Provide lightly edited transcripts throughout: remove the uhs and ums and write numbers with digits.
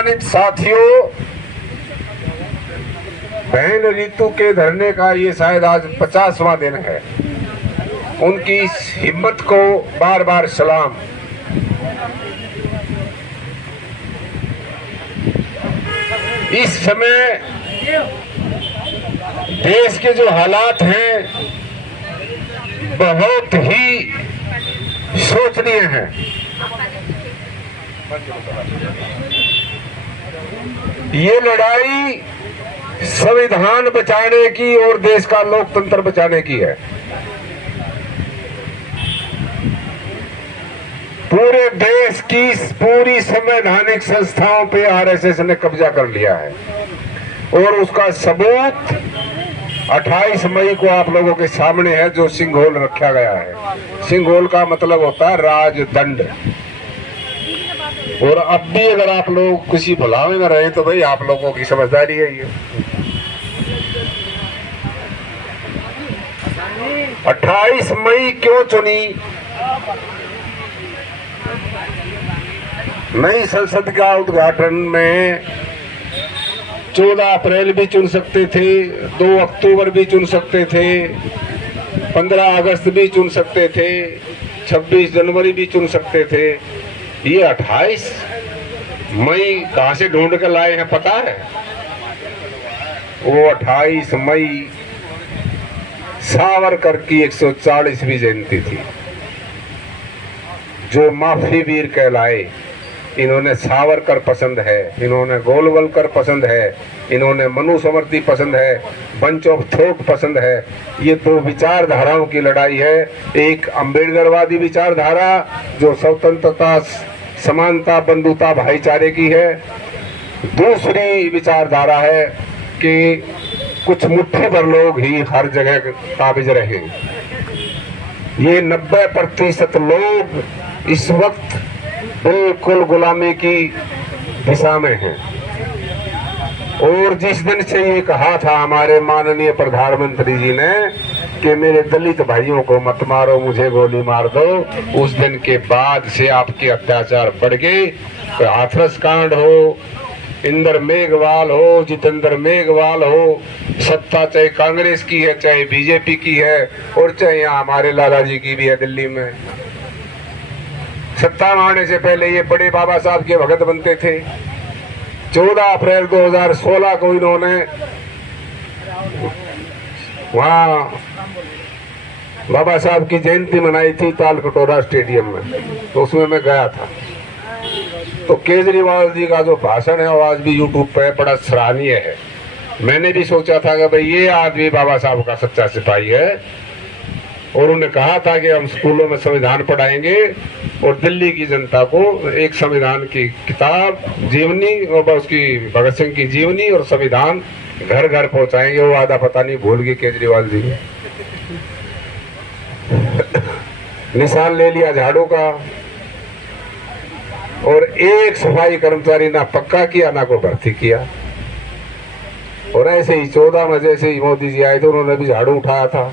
सम्मानित साथियों, बहन रीतू के धरने का ये शायद आज 50वां दिन है। उनकी इस हिम्मत को बार बार सलाम। इस समय देश के जो हालात हैं बहुत ही शोचनीय हैं। ये लड़ाई संविधान बचाने की और देश का लोकतंत्र बचाने की है। पूरे देश की पूरी संवैधानिक संस्थाओं पे आरएसएस ने कब्जा कर लिया है और उसका सबूत 28 मई को आप लोगों के सामने है, जो सिंघोल रखा गया है। सिंघोल का मतलब होता है राजदंड। और अब भी अगर आप लोग किसी भुलावे में रहे तो भाई आप लोगों की समझदारी है ये। 28 मई क्यों चुनी? नई संसद का उद्घाटन में 14 अप्रैल भी चुन सकते थे, 2 अक्टूबर भी चुन सकते थे, 15 अगस्त भी चुन सकते थे, 26 जनवरी भी चुन सकते थे। ये 28 मई कहां से ढूंढ कर लाए हैं पता है? वो 28 मई सावरकर की 140वीं जयंती थी। जो माफी वीर कहलाए, इन्होंने सावरकर पसंद है, इन्होंने गोलवलकर पसंद है, इन्होंने मनुस्मृति पसंद है, बंच ऑफ थोक पसंद है। ये 2 विचारधाराओं की लड़ाई है। एक अम्बेडकरवादी विचारधारा जो स्वतंत्रता, समानता, बंधुता, भाईचारे की है। दूसरी विचारधारा है कि कुछ मुट्ठी भर लोग ही हर जगह काबिज रहे। ये 90% लोग इस वक्त बिल्कुल गुलामी की दिशा में हैं। और जिस दिन से ये कहा था हमारे माननीय प्रधानमंत्री जी ने कि मेरे दलित भाइयों को मत मारो, मुझे गोली मार दो, उस दिन के बाद से आपके अत्याचार बढ़ गए। तो हाथरस कांड हो, इंदर मेघवाल हो, जितेंद्र मेघवाल हो, सत्ता चाहे कांग्रेस की है, चाहे बीजेपी की है, और चाहे यहाँ हमारे लाला जी की भी है दिल्ली में। सत्ता में आने से पहले ये बड़े बाबा साहब के भगत बनते थे। 14 अप्रैल 2016 को इन्होंने वहां बाबा साहब की जयंती मनाई थी तालकटोरा स्टेडियम में, तो उसमें मैं गया था। तो केजरीवाल जी का जो भाषण है वो आज भी यूट्यूब पे बड़ा सराहनीय है। मैंने भी सोचा था कि भाई ये आदमी बाबा साहब का सच्चा सिपाही है, और उन्हें कहा था कि हम स्कूलों में संविधान पढ़ाएंगे और दिल्ली की जनता को एक संविधान की किताब, जीवनी, और उसकी भगत सिंह की जीवनी और संविधान घर घर पहुंचाएंगे। वो आधा पता नहीं भूल गए केजरीवाल जी। निशान ले लिया झाड़ू का, और एक सफाई कर्मचारी ना पक्का किया ना को भर्ती किया। और ऐसे ही 14 में जैसे ही मोदी जी आए थे उन्होंने भी झाड़ू उठाया था,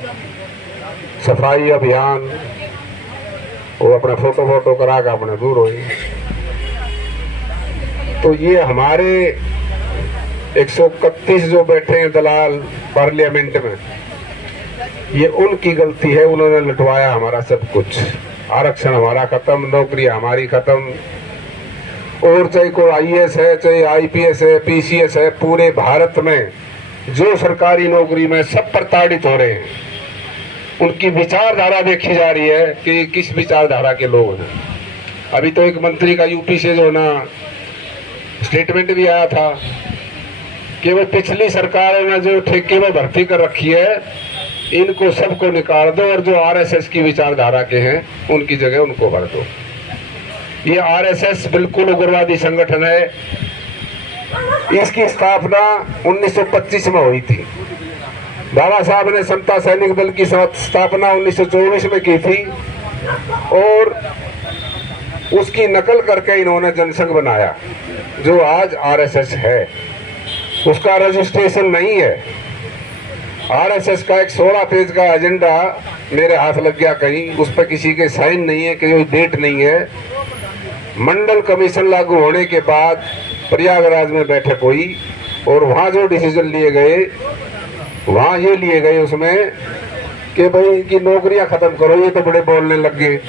सफाई अभियान, वो अपना फोटो करा के अपने दूर हुई। तो ये हमारे 131 जो बैठे हैं दलाल पार्लियामेंट में, ये उनकी गलती है। उन्होंने लुटवाया हमारा सब कुछ। आरक्षण हमारा खत्म, नौकरी हमारी खत्म। और चाहे कोई आईएएस है, चाहे आईपीएस है, पीसीएस है, पूरे भारत में जो सरकारी नौकरी में सब प्रताड़ित हो रहे हैं। उनकी विचारधारा देखी जा रही है कि किस विचारधारा के लोग हैं। अभी तो एक मंत्री का यूपी से जो ना स्टेटमेंट भी आया था कि वो पिछली सरकार ने जो ठेके में भर्ती कर रखी है, इनको सबको निकाल दो और जो आरएसएस की विचारधारा के हैं उनकी जगह उनको भर दो। ये आरएसएस बिल्कुल उग्रवादी संगठन है। इसकी स्थापना 1925 में हुई थी। बाबा साहब ने समता सैनिक दल की स्थापना 1924 में की थी, और उसकी नकल करके इन्होंने जनसंघ बनाया जो आज आरएसएस है। उसका रजिस्ट्रेशन नहीं है। आरएसएस का एक 16 पेज का एजेंडा मेरे हाथ लग गया कहीं, उस पर किसी के साइन नहीं है, कोई डेट नहीं है। मंडल कमीशन लागू होने के बाद प्रयागराज में बैठक हुई और वहाँ जो डिसीजन लिए गए, वहाँ ये लिए गए उसमें कि भाई इनकी नौकरियां खत्म करो, ये तो बड़े बोलने लग गए,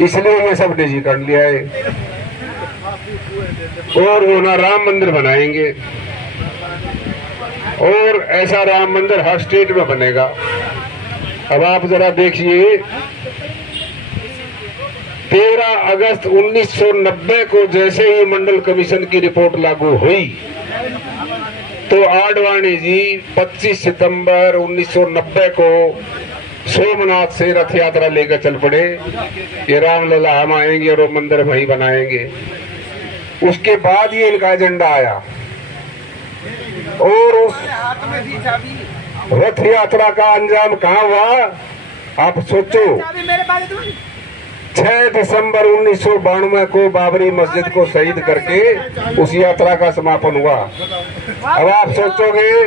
इसलिए ये सब निजीकरण लिया है। और वो ना राम मंदिर बनाएंगे, और ऐसा राम मंदिर हर स्टेट में बनेगा। अब आप जरा देखिए, 13 अगस्त 1990 को जैसे ही मंडल कमीशन की रिपोर्ट लागू हुई तो आडवाणी जी 25 सितंबर 1990 को सोमनाथ से रथ यात्रा लेकर चल पड़े कि रामलला हम आएंगे और वो मंदिर वहीं बनाएंगे। उसके बाद ये इनका एजेंडा आया और उस रथ यात्रा का अंजाम कहाँ हुआ आप सोचो। 6 दिसंबर 1992 को बाबरी मस्जिद को शहीद करके उस यात्रा का समापन हुआ। अब आप सोचोगे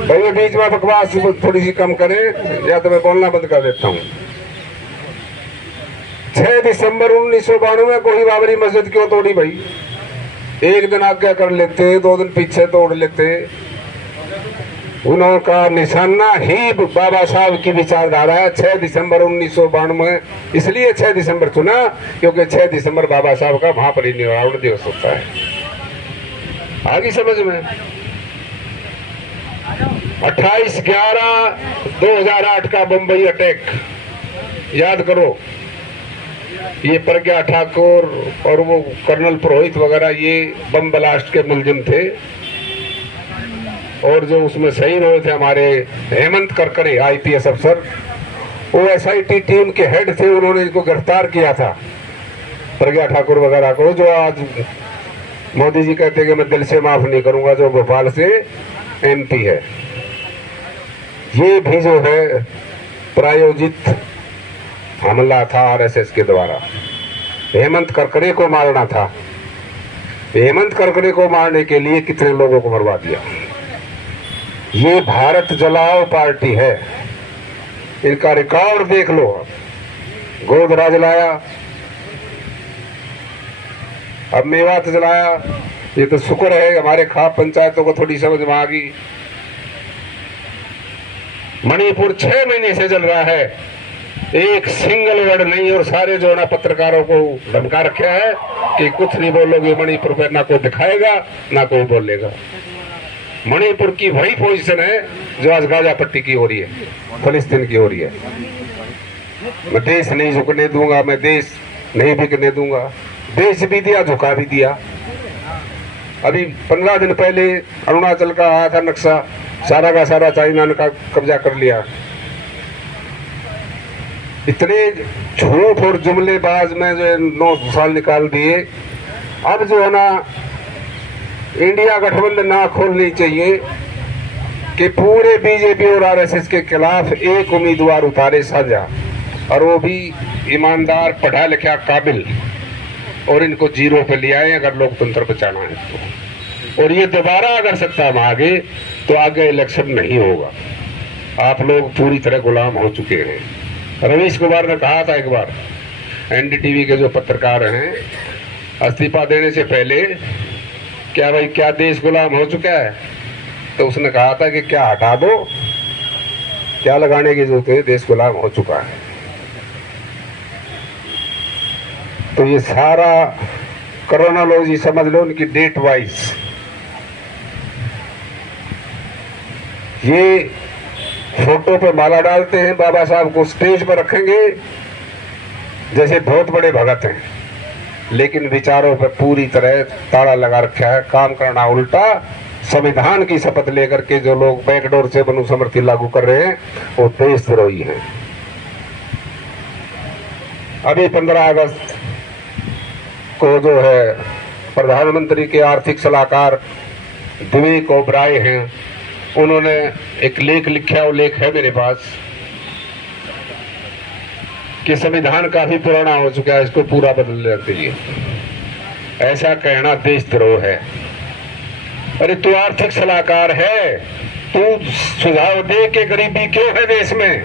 भाई बीच में बकवास थोड़ी सी कम करें या तो मैं बोलना बंद कर देता हूँ। 6 दिसंबर 1992 को ही बाबरी मस्जिद क्यों तोड़ी भाई? एक दिन आज्ञा कर लेते, 2 दिन पीछे तोड़ लेते। उनका निशाना ही बाबा साहब की विचारधारा है। 6 दिसंबर 1992 इसलिए 6 दिसंबर चुना क्योंकि 6 दिसंबर बाबा साहब का महापरिनिर्वाण दिवस होता है। आगे समझ में। 28/11/2008 का बम्बई अटैक याद करो। ये प्रज्ञा ठाकुर और वो कर्नल पुरोहित वगैरह ये बम ब्लास्ट के मुलजिम थे और जो उसमें शहीद हुए थे हमारे हेमंत करकरे IPS अफसर, वो SIT टीम के हेड थे। उन्होंने इनको गिरफ्तार किया था, प्रज्ञा ठाकुर वगैरह को, जो आज मोदी जी कहते हैं कि मैं दिल से माफ नहीं करूंगा, जो भोपाल से MP है। ये भी जो है प्रायोजित हमला था RSS के द्वारा। हेमंत करकरे को मारना था। हेमंत करकरे को मारने के लिए कितने लोगों को मरवा दिया। ये भारत जलाओ पार्टी है, इनका रिकॉर्ड देख लो। गोधरा जलाया, अब मेवात जलाया। ये तो शुक्र है हमारे खाप पंचायतों को थोड़ी समझ में आ गई। मणिपुर 6 महीने से जल रहा है, एक सिंगल वर्ड नहीं। और सारे जो ना पत्रकारों को धमका रखा है कि कुछ नहीं बोलोगे मणिपुर पर, ना कोई दिखाएगा ना कोई बोलेगा। मणिपुर की वही पोजीशन है जो आज गाजा पट्टी की हो रही है, फिलिस्तीन की हो रही है। मैं देश नहीं झुकने दूंगा, मैं देश नहीं बिकने दूंगा। देश भी दिया, झुका भी दिया। अभी 15 दिन पहले अरुणाचल का आया था नक्शा, सारा का सारा चाइना ने कब्जा कर लिया। इतने झूठ और जुमलेबाज में जो 9 साल निकाल दिए। अब जो है ना इंडिया गठबंधन ना खोलनी चाहिए कि पूरे BJP और RSS के खिलाफ एक उम्मीदवार उतारे साझा, और वो भी ईमानदार, पढ़ा लिखा, काबिल, और इनको 0 पे ले आए अगर लोकतंत्र बचाना है तो। और ये दोबारा अगर सत्ता में आ गए तो आगे इलेक्शन नहीं होगा। आप लोग पूरी तरह गुलाम हो चुके हैं। रमेश कुमार ने कहा था एक बार, NDTV के जो पत्रकार हैं, इस्तीफा देने से पहले, क्या भाई क्या देश गुलाम हो चुका है? तो उसने कहा था कि क्या हटा दो, क्या लगाने की जरूरत है, देश गुलाम हो चुका है। तो ये सारा क्रोनोलॉजी समझ लो उनकी डेट वाइज। ये फोटो पे माला डालते हैं, बाबा साहब को स्टेज पर रखेंगे जैसे बहुत बड़े भगत हैं, लेकिन विचारों पर पूरी तरह ताला लगा रखा है। काम करना उल्टा। संविधान की शपथ लेकर के जो लोग बैकडोर से मनुस्मृति लागू कर रहे हैं वो देशद्रोही हैं। अभी 15 अगस्त को जो है प्रधानमंत्री के आर्थिक सलाहकार विवेक ओबराय हैं, उन्होंने एक लेख लिखा, वो लेख है मेरे पास, कि संविधान काफी पुराना हो चुका है, इसको पूरा बदलने चाहिए। ऐसा कहना देशद्रोह है। अरे तू आर्थिक सलाहकार है, तू सुझाव दे कि गरीबी क्यों है देश में,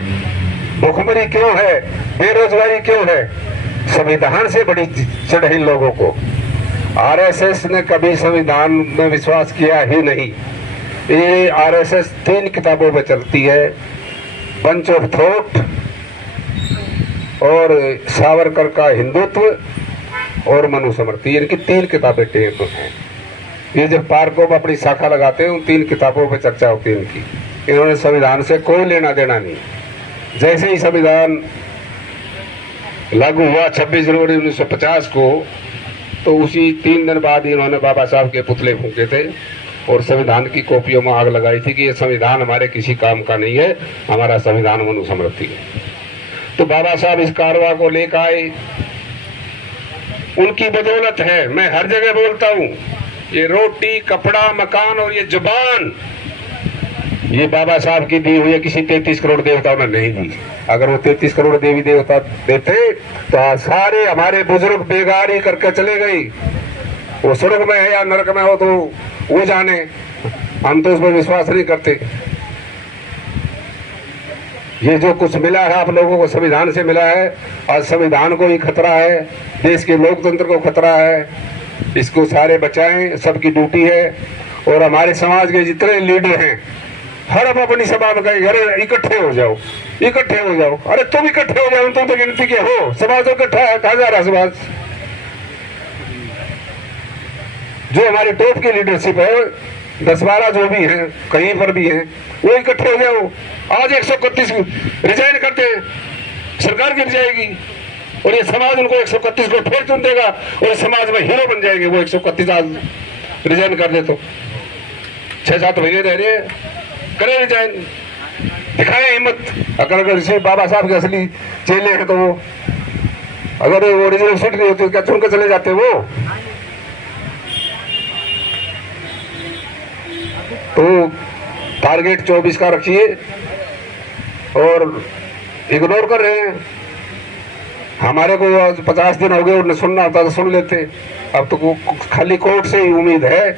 भूखमरी क्यों है, बेरोजगारी क्यों है। संविधान से बड़ी चिढ़ है लोगों को। आरएसएस ने कभी संविधान में विश्वास किया ही नहीं। ये आरएसएस 3 किताबों में चलती है, बंच ऑफ थॉट और सावरकर का हिंदुत्व और मनुस्मृति, इनकी 3 किताबें टेप हैं। ये जब पार्कों में अपनी शाखा लगाते हैं उन 3 किताबों पर चर्चा होती है इनकी। इन्होंने संविधान से कोई लेना देना नहीं। जैसे ही संविधान लागू हुआ 26 जनवरी 1950 को, तो उसी 3 दिन बाद इन्होंने बाबा साहब के पुतले फूंके थे और संविधान की कॉपियों में आग लगाई थी कि ये संविधान हमारे किसी काम का नहीं है, हमारा संविधान मनुस्मृति है। तो बाबा साहब इस कारवा को लेकर आए, उनकी बदौलत है। मैं हर जगह बोलता हूँ, ये रोटी, कपड़ा, मकान और ये जुबान, ये बाबा साहब की दी हुई है, किसी 33 करोड़ देवताओं ने नहीं दी। अगर वो 33 करोड़ देवी देवता देते तो आज सारे हमारे बुजुर्ग बेगारी करके चले गए। वो स्वर्ग में है या नरक में हो तो वो जाने, हम तो उसमें विश्वास नहीं करते। ये जो कुछ मिला है आप लोगों को संविधान से मिला है, आज संविधान को ही खतरा है, देश के लोकतंत्र को खतरा है। इसको सारे बचाएं, सबकी ड्यूटी है। और हमारे समाज के जितने लीडर हैं, हर अब अपनी सभा में कहें, अरे इकट्ठे हो जाओ, इकट्ठे हो जाओ। अरे तुम इकट्ठे हो जाओ, तुम तो गिनती के हो, समाज तो इकट्ठा है, कहा जा रहा समाज। जो हमारी टॉप की लीडरशिप है, 10-12 जो भी हैं, कहीं पर भी हैं, वो इकट्ठे हो जाओ। आज 131 रिजाइन करते हैं, सरकार गिर जाएगी और ये समाज उनको 131 को फिर चुन देगा और समाज में हीरो बन जाएंगे। वो 131 आज रिजाइन कर दे तो 6-7 महीने रह रहे हैं, करें रिजाइन, दिखाएं हिम्मत। अगर इसे बाबा साहब के असली चेले हैं तो वो, अगर वो रिजर्व सीट नहीं होती क्या चुन कर चले जाते वो? तो टारगेट 24 का रखिए और इग्नोर कर रहे हैं। हमारे को 50 दिन हो गए, उन्हें सुनना होता तो सुन लेते। अब तो खाली कोर्ट से ही उम्मीद है,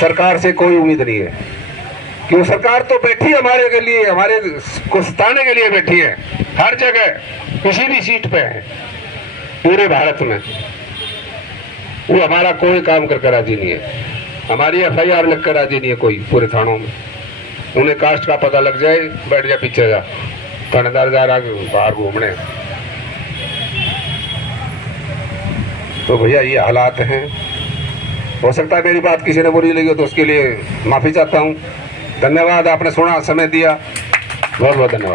सरकार से कोई उम्मीद नहीं है। क्यों? सरकार तो बैठी हमारे के लिए, हमारे को सताने के लिए बैठी है। हर जगह किसी भी सीट पे है पूरे भारत में, वो हमारा कोई काम करके राजी नहीं है। हमारी FIR लिख कर राजी नहीं है कोई पूरे थानों में। उन्हें कास्ट का पता लग जाए, बैठ जा पीछे जा, थानेदार जा रहा बाहर घूमने। तो भैया ये हालात हैं। हो सकता है मेरी बात किसी ने बुरी लगी हो तो उसके लिए माफी चाहता हूँ। धन्यवाद, आपने सुना, समय दिया, बहुत बहुत धन्यवाद।